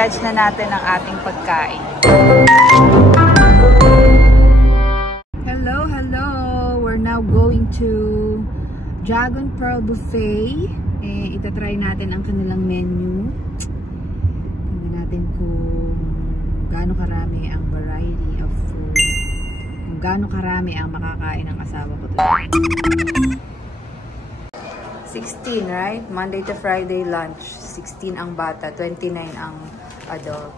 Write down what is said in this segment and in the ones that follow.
I-judge na natin ang ating pagkain. Hello, hello! We're now going to Dragon Pearl Buffet. Itatry natin ang kanilang menu. Tingnan natin kung gaano karami ang variety of food. Kung gaano karami ang makakain ng asawa ko today. 16, right? Monday to Friday lunch. 16 ang bata, 29 ang adult.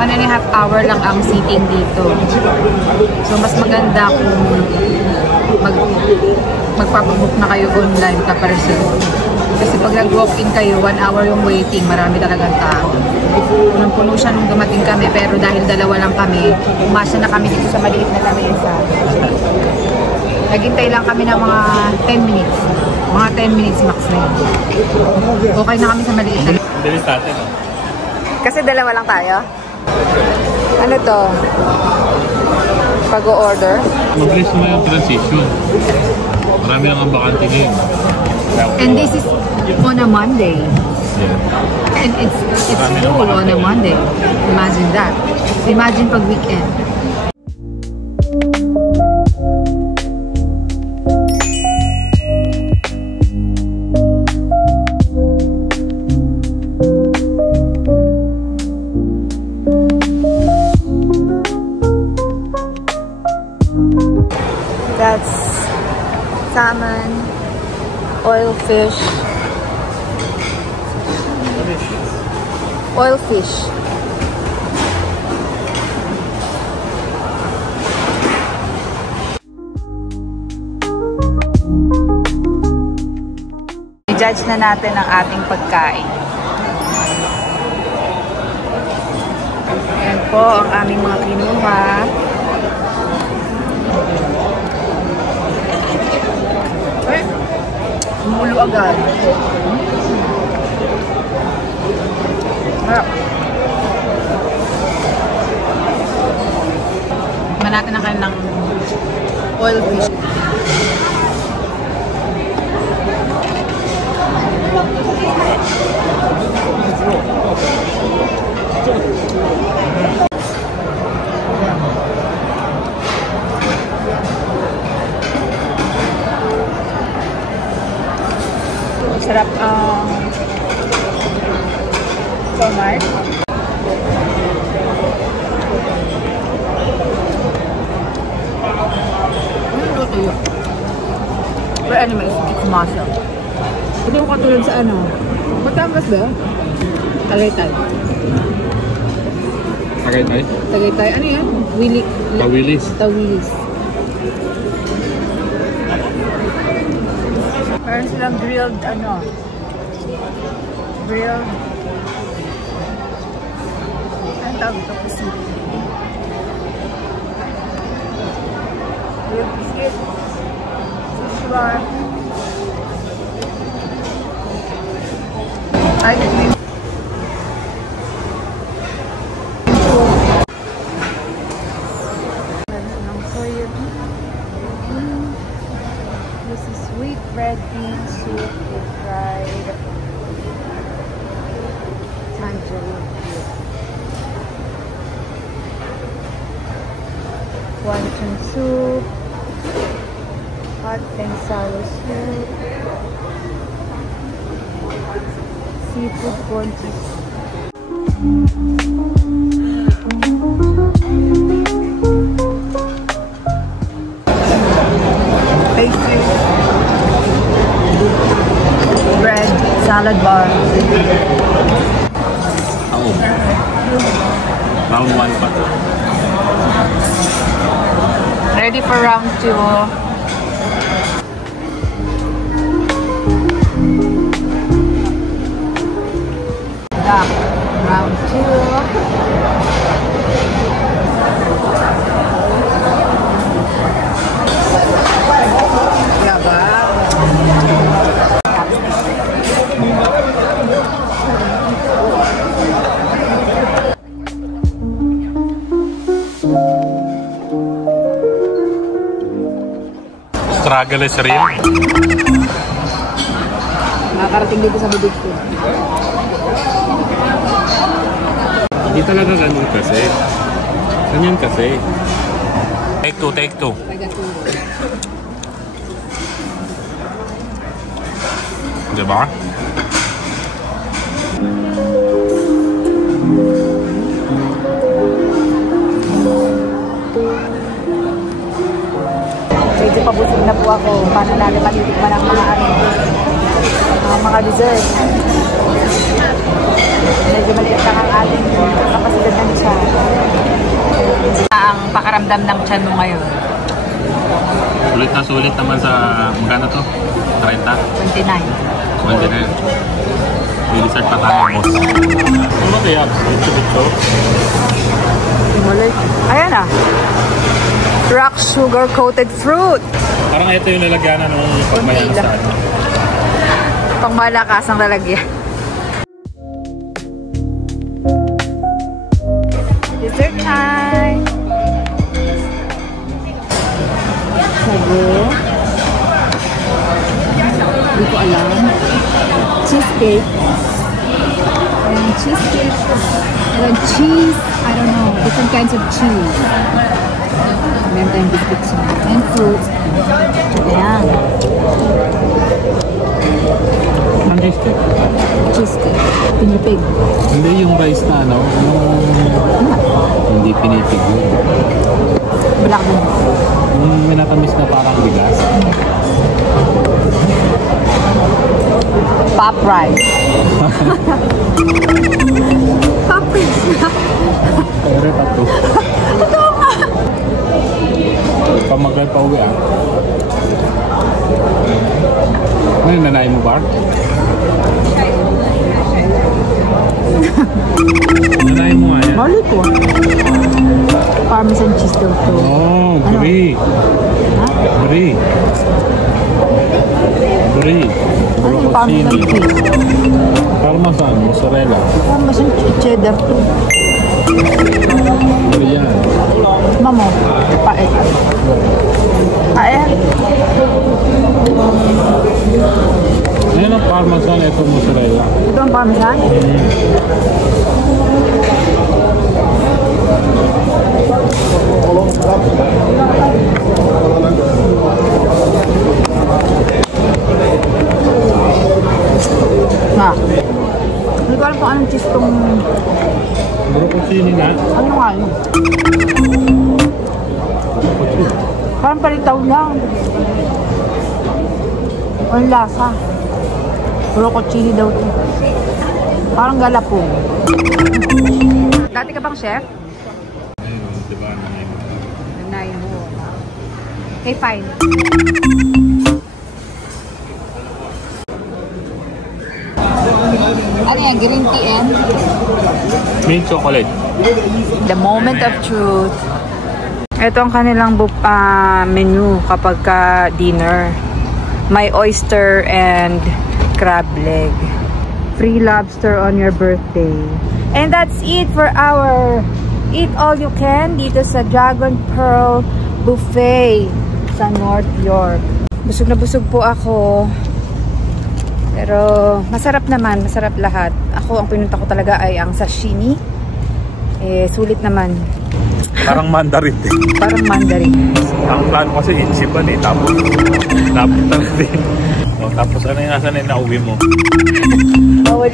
One and a half hour lang ang seating dito. So, mas maganda kung magpapabook na kayo online ka-reserve. Kasi pag nag-walk-in kayo, 1 hour yung waiting, marami talagang tao. Punong-puno siya nung dumating kami, pero dahil dalawa lang kami, umasya na kami dito sa maliit na lamesa. Naghintay lang kami ng mga 10 minutes. Mga 10 minutes max na yun. Okay na kami sa maliit na lamesa. Bilis natin, no? Kasi dalawa lang tayo. Ano to? Pag-o-order? Mabilis naman yung transition. Marami lang ang bakante ngayon. And this is on a Monday. Yeah. And it's full on a Monday. Imagine that. Imagine pag weekend. That's salmon, oil fish, oil fish. I-judge na natin ang ating pagkain. Ayan po ang aming mga kinuha. Mulo agad. Manatan na kayo ng oil fish. Sarap ang somar. Ano luto yun? But anyway, it's masa. Ito yung katulad sa ano? Batangas ba? Tagaytay. Tagaytay? Tagaytay. Ano yan? Tawilis. Tawilis. Meron silang grilled, ano, grilled, ano tawag ito? Pusit. Grilled pusit, Sichuan. Ay, ito yung sweet red bean soup with fried tangerine peel. Wonton soup, hot and sour soup, seafood ponchis. Pastry. Bread, salad bar. Oo. Round 1 pa. Ready for round 2. Round 2. Yaba. struggle is real. Nakakarating dito sa bibig ko. Hindi talaga ganun kasi. Ganyan kasi. Take two, take two. Diba? Medyo pabusog na po ako. Paano natin matitikman ang mga dessert. Medyo maliit lang ang ating kapasidad ng siya. Ang pakaramdam ng tiyan mo ngayon? Sulit na sulit naman sa magkano to? 30? 29. 29. May dessert pa tayo, boss. Ano kaya? Ito. Ayan ah. Rock sugar coated fruit. Parang ito yung lalagyanan ng pagmayang sa ano. Pang malakas ang lalagyan. Dessert time! Sago. Hindi ko alam. Cheesecake. And cheesecake. And cheese. I don't know. Different kinds of cheese. Meron tayong biscuits and fruit. Ayan. Ang cheesecake? Cheesecake. Pinipig. Hindi yung rice na ano. Hindi pinipig yun. Black beans. May natamis na parang bigas. Pop rice. Pop rice. Pero tato. Ito nga. Pamagal pa uwi ah. Ano yung nanay mo, Bart? Nanay mo nga yan. Mali ko. Parmesan cheese daw to. Oh, brie. Ha? Brie. Brie. Ano yung parmesan cheese? Parmesan, mozzarella. Parmesan cheddar to. Brie yan. Mamo, paet. Paet. Ayan ang parmesan, ito mozzarella. Ito ang parmesan? Nga. Hindi ko alam kung anong cheese itong... Broccolini na. Ano nga yun? Parang palitaw lang. Walang lasa. Broccolini daw ito. Parang galapong. Dati ka bang chef? Ayun, diba? Nanay mo. Okay, fine. Ano yan? Green tea and? Mint chocolate. The moment of truth. Ito ang kanilang menu kapag dinner. May oyster and crab leg. Free lobster on your birthday. And that's it for our Eat All You Can dito sa Dragon Pearl Buffet sa North York. Busog na busog po ako. Pero masarap naman, masarap lahat. Ako, ang pinunta ko talaga ay ang sashimi. Sulit naman. Parang mandarin din. Parang mandarin. Ang plano kasi ichiban eh. Tapos napunta na din. Tapos ano yung nasa na nauwi mo? Bawal